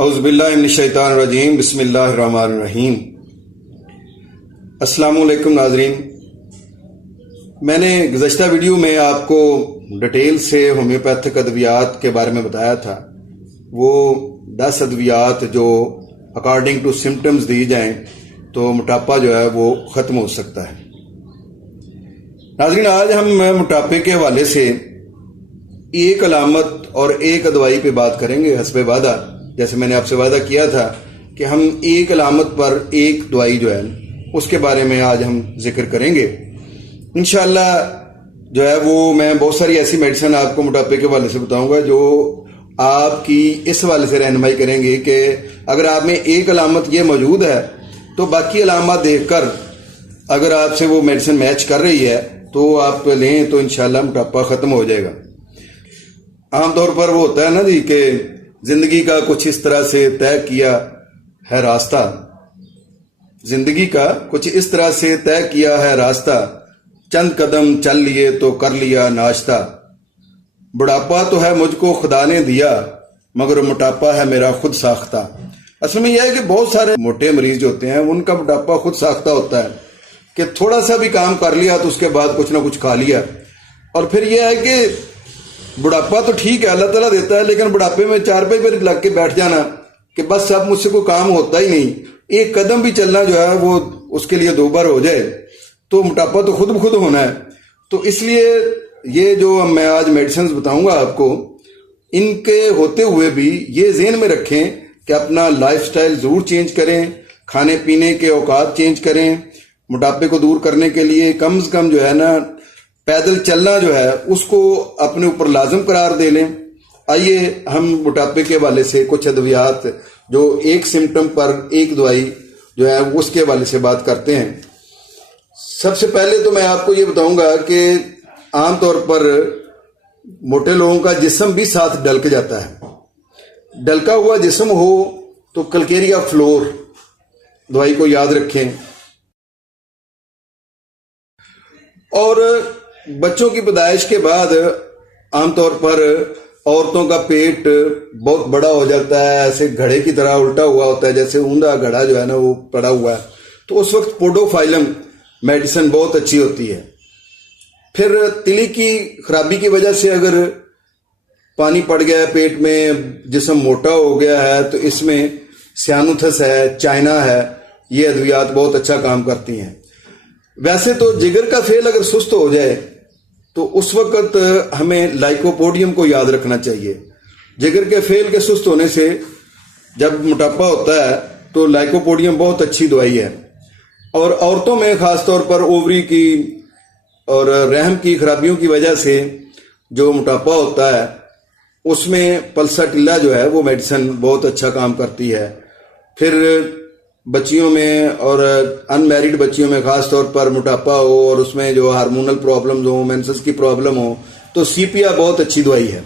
اعوذ باللہ من الشیطان الرجیم، بسم اللہ الرحمن الرحیم۔ السلام علیکم ناظرین، میں نے گزشتہ ویڈیو میں آپ کو ڈیٹیل سے ہومیوپیتھک ادویات کے بارے میں بتایا تھا۔ وہ 10 ادویات جو اکارڈنگ ٹو سمٹمز دی جائیں تو موٹاپا جو ہے وہ ختم ہو سکتا ہے۔ ناظرین، آج ہم موٹاپے کے حوالے سے ایک علامت اور ایک دوائی پہ بات کریں گے حسب وعدہ۔ جیسے میں نے آپ سے وعدہ کیا تھا کہ ہم ایک علامت پر ایک دوائی جو ہے اس کے بارے میں آج ہم ذکر کریں گے انشاءاللہ۔ جو ہے وہ میں بہت ساری ایسی میڈیسن آپ کو موٹاپے کے حوالے سے بتاؤں گا جو آپ کی اس حوالے سے رہنمائی کریں گے کہ اگر آپ میں ایک علامت یہ موجود ہے تو باقی علامات دیکھ کر اگر آپ سے وہ میڈیسن میچ کر رہی ہے تو آپ لیں تو انشاءاللہ موٹاپا ختم ہو جائے گا۔ عام طور پر وہ ہوتا ہے نا جی کہ زندگی کا کچھ اس طرح سے طے کیا ہے راستہ، زندگی کا کچھ اس طرح سے طے کیا ہے راستہ، چند قدم چل لیے تو کر لیا ناشتہ، بڑھاپا تو ہے مجھ کو خدا نے دیا مگر موٹاپا ہے میرا خود ساختہ۔ اصل میں یہ ہے کہ بہت سارے موٹے مریض جو ہوتے ہیں ان کا موٹاپا خود ساختہ ہوتا ہے کہ تھوڑا سا بھی کام کر لیا تو اس کے بعد کچھ نہ کچھ کھا لیا، اور پھر یہ ہے کہ بڑھاپا تو ٹھیک ہے اللہ تعالیٰ دیتا ہے، لیکن بڑھاپے میں چارپائی پر لگ کے بیٹھ جانا کہ بس اب مجھ سے کوئی کام ہوتا ہی نہیں، ایک قدم بھی چلنا جو ہے وہ اس کے لیے 2 بار ہو جائے تو موٹاپا تو خود بخود ہونا ہے۔ تو اس لیے یہ جو میں آج میڈیسنز بتاؤں گا آپ کو، ان کے ہوتے ہوئے بھی یہ ذہن میں رکھیں کہ اپنا لائف سٹائل ضرور چینج کریں، کھانے پینے کے اوقات چینج کریں، موٹاپے کو دور کرنے کے لیے کم از کم جو ہے نا پیدل چلنا جو ہے اس کو اپنے اوپر لازم قرار دے لیں۔ آئیے ہم موٹاپے کے حوالے سے کچھ ادویات جو ایک سمٹم پر ایک دوائی جو ہے اس کے حوالے سے بات کرتے ہیں۔ سب سے پہلے تو میں آپ کو یہ بتاؤں گا کہ عام طور پر موٹے لوگوں کا جسم بھی ساتھ ڈلک جاتا ہے۔ ڈلکا ہوا جسم ہو تو کلکیریا فلور دوائی کو یاد رکھیں۔ اور بچوں کی پیدائش کے بعد عام طور پر عورتوں کا پیٹ بہت بڑا ہو جاتا ہے، ایسے گھڑے کی طرح الٹا ہوا ہوتا ہے، جیسے اوندا گھڑا جو ہے نا وہ پڑا ہوا ہے، تو اس وقت پوڈوفائلم میڈیسن بہت اچھی ہوتی ہے۔ پھر تلی کی خرابی کی وجہ سے اگر پانی پڑ گیا ہے پیٹ میں، جسم موٹا ہو گیا ہے، تو اس میں سیانوتھس ہے، چائنا ہے، یہ ادویات بہت اچھا کام کرتی ہیں۔ ویسے تو جگر کا فیل اگر سست ہو جائے تو اس وقت ہمیں لائکوپوڈیم کو یاد رکھنا چاہیے۔ جگر کے فیل کے سست ہونے سے جب موٹاپا ہوتا ہے تو لائکوپوڈیم بہت اچھی دوائی ہے۔ اور عورتوں میں خاص طور پر اووری کی اور رحم کی خرابیوں کی وجہ سے جو موٹاپا ہوتا ہے اس میں پلساٹیلا جو ہے وہ میڈیسن بہت اچھا کام کرتی ہے۔ پھر بچیوں میں اور ان میریڈ بچیوں میں خاص طور پر موٹاپا ہو اور اس میں جو ہارمونل پرابلمز ہوں، مینسس کی پرابلم ہو، تو سیپیا بہت اچھی دوائی ہے۔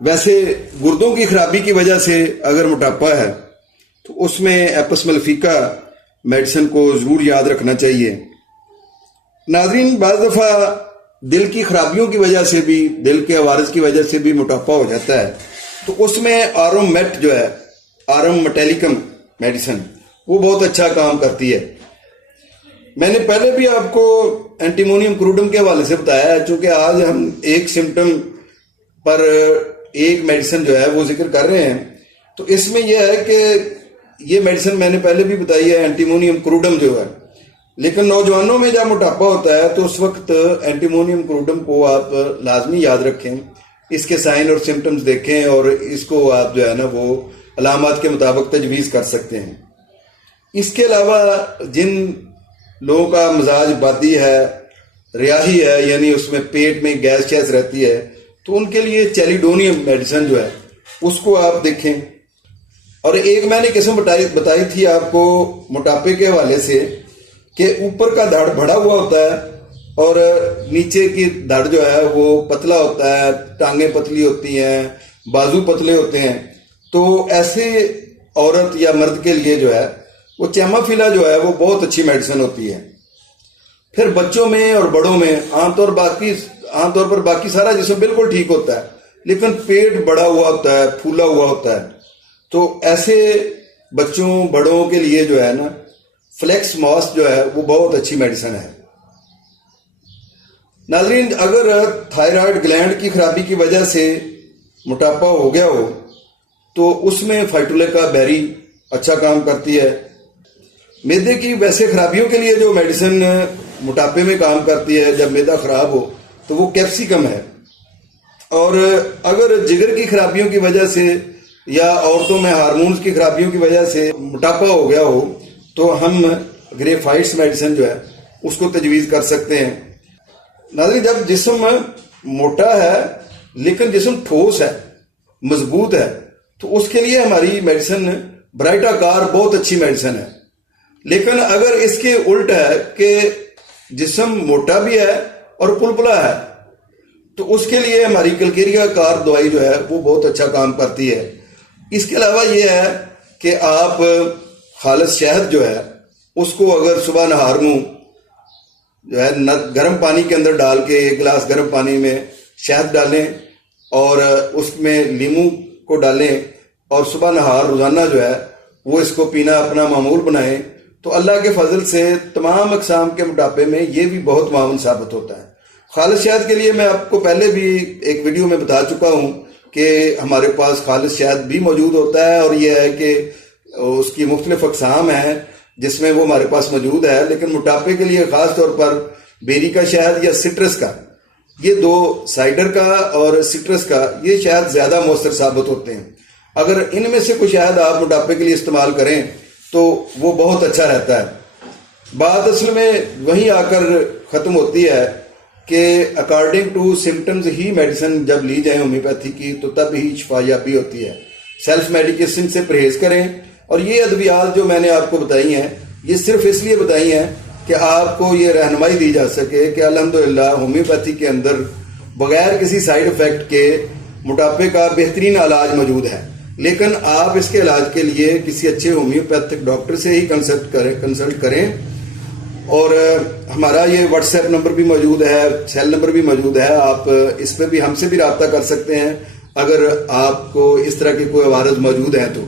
ویسے گردوں کی خرابی کی وجہ سے اگر موٹاپا ہے تو اس میں ایپس ملفیکا میڈیسن کو ضرور یاد رکھنا چاہیے۔ ناظرین، بعض دفعہ دل کی خرابیوں کی وجہ سے بھی، دل کے عوارض کی وجہ سے بھی موٹاپا ہو جاتا ہے، تو اس میں آرم میٹ جو ہے، آرم میٹیلیکم میڈیسن، وہ بہت اچھا کام کرتی ہے۔ میں نے پہلے بھی آپ کو اینٹیمونیم کروڈم کے حوالے سے بتایا ہے، چونکہ آج ہم ایک سمٹم پر ایک میڈیسن جو ہے وہ ذکر کر رہے ہیں، تو اس میں یہ ہے کہ یہ میڈیسن میں نے پہلے بھی بتائی ہے، اینٹیمونیم کروڈم جو ہے، لیکن نوجوانوں میں جب موٹاپا ہوتا ہے تو اس وقت اینٹیمونیم کروڈم کو آپ لازمی یاد رکھیں، اس کے سائن اور سمٹمز دیکھیں اور اس کو آپ جو ہے نا وہ علامات کے مطابق تجویز کر سکتے ہیں۔ اس کے علاوہ جن لوگوں کا مزاج بادی ہے، ریاحی ہے، یعنی اس میں پیٹ میں گیس شیس رہتی ہے، تو ان کے لیے چیلیڈونیم میڈیسن جو ہے اس کو آپ دیکھیں۔ اور ایک میں نے قسم بتائی تھی آپ کو موٹاپے کے حوالے سے کہ اوپر کا دھڑ بڑا ہوا ہوتا ہے اور نیچے کی دھڑ جو ہے وہ پتلا ہوتا ہے، ٹانگیں پتلی ہوتی ہیں، بازو پتلے ہوتے ہیں، تو ایسے عورت یا مرد کے لیے جو ہے وہ چیمافیلا جو ہے وہ بہت اچھی میڈیسن ہوتی ہے۔ پھر بچوں میں اور بڑوں میں عام طور پر باقی سارا جسم بالکل ٹھیک ہوتا ہے، لیکن پیٹ بڑا ہوا ہوتا ہے، پھولا ہوا ہوتا ہے، تو ایسے بچوں بڑوں کے لیے جو ہے نا فلیکس ماس جو ہے وہ بہت اچھی میڈیسن ہے۔ ناظرین، اگر تھائرائیڈ گلینڈ کی خرابی کی وجہ سے موٹاپا ہو گیا ہو تو اس میں فائٹولیکا بیری اچھا کام کرتی ہے۔ معدے کی ویسے خرابیوں کے لیے جو میڈیسن موٹاپے میں کام کرتی ہے جب معدہ خراب ہو تو وہ کیپسیکم ہے، اور اگر جگر کی خرابیوں کی وجہ سے یا عورتوں میں ہارمونز کی خرابیوں کی وجہ سے موٹاپا ہو گیا ہو تو ہم گریفائٹس میڈیسن جو ہے اس کو تجویز کر سکتے ہیں۔ ناظرین، جب جسم موٹا ہے لیکن جسم ٹھوس ہے، مضبوط ہے، تو اس کے لیے ہماری میڈیسن برائٹا کار بہت اچھی میڈیسن ہے۔ لیکن اگر اس کے الٹ ہے کہ جسم موٹا بھی ہے اور پلپلا ہے تو اس کے لیے ہماری کلکیریا کار دوائی جو ہے وہ بہت اچھا کام کرتی ہے۔ اس کے علاوہ یہ ہے کہ آپ خالص شہد جو ہے اس کو اگر صبح نہار منہ جو ہے گرم پانی کے اندر ڈال کے 1 گلاس گرم پانی میں شہد ڈالیں اور اس میں لیموں کو ڈالیں اور صبح نہار روزانہ جو ہے وہ اس کو پینا اپنا معمول بنائیں تو اللہ کے فضل سے تمام اقسام کے موٹاپے میں یہ بھی بہت معاون ثابت ہوتا ہے۔ خالص شہد کے لیے میں آپ کو پہلے بھی ایک ویڈیو میں بتا چکا ہوں کہ ہمارے پاس خالص شہد بھی موجود ہوتا ہے، اور یہ ہے کہ اس کی مختلف اقسام ہیں جس میں وہ ہمارے پاس موجود ہے، لیکن موٹاپے کے لیے خاص طور پر بیری کا شہد یا سٹرس کا، یہ 2 سائڈر کا اور سٹرس کا، یہ شہد زیادہ مؤثر ثابت ہوتے ہیں۔ اگر ان میں سے کوئی شہد آپ موٹاپے کے لیے استعمال کریں تو وہ بہت اچھا رہتا ہے۔ بات اصل میں وہیں آ کر ختم ہوتی ہے کہ اکارڈنگ ٹو سمٹمز ہی میڈیسن جب لی جائے ہومیوپیتھی کی تو تب ہی شفا یابی ہوتی ہے۔ سیلف میڈیکیشن سے پرہیز کریں، اور یہ ادویات جو میں نے آپ کو بتائی ہیں یہ صرف اس لیے بتائی ہیں کہ آپ کو یہ رہنمائی دی جا سکے کہ الحمدللہ ہومیوپیتھی کے اندر بغیر کسی سائیڈ افیکٹ کے موٹاپے کا بہترین علاج موجود ہے۔ لیکن آپ اس کے علاج کے لیے کسی اچھے ہومیوپیتھک ڈاکٹر سے ہی کنسلٹ کریں، اور ہمارا یہ واٹس ایپ نمبر بھی موجود ہے، سیل نمبر بھی موجود ہے، آپ اس پہ بھی ہم سے بھی رابطہ کر سکتے ہیں اگر آپ کو اس طرح کے کوئی عوارض موجود ہیں تو۔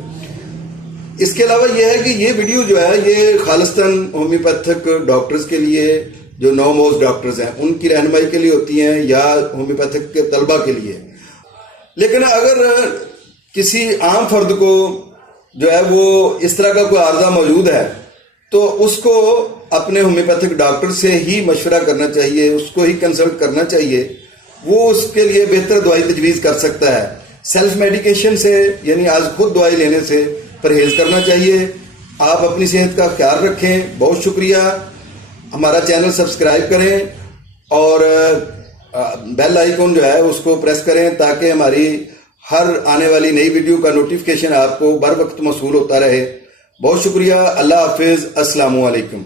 اس کے علاوہ یہ ہے کہ یہ ویڈیو جو ہے یہ خالصتاً ہومیوپیتھک ڈاکٹرز کے لیے، جو نوموز ڈاکٹرز ہیں ان کی رہنمائی کے لیے ہوتی ہیں، یا ہومیوپیتھک کے طلبہ کے لیے۔ لیکن اگر کسی عام فرد کو جو ہے وہ اس طرح کا کوئی عارضہ موجود ہے تو اس کو اپنے ہومیوپیتھک ڈاکٹر سے ہی مشورہ کرنا چاہیے، اس کو ہی کنسلٹ کرنا چاہیے، وہ اس کے لیے بہتر دوائی تجویز کر سکتا ہے۔ سیلف میڈیکیشن سے یعنی آج خود دوائی لینے سے پرہیز کرنا چاہیے۔ آپ اپنی صحت کا خیال رکھیں۔ بہت شکریہ۔ ہمارا چینل سبسکرائب کریں اور بیل آئیکن جو ہے اس کو پریس کریں تاکہ ہماری ہر آنے والی نئی ویڈیو کا نوٹیفیکیشن آپ کو بر وقت موصول ہوتا رہے۔ بہت شکریہ۔ اللہ حافظ۔ السلام علیکم۔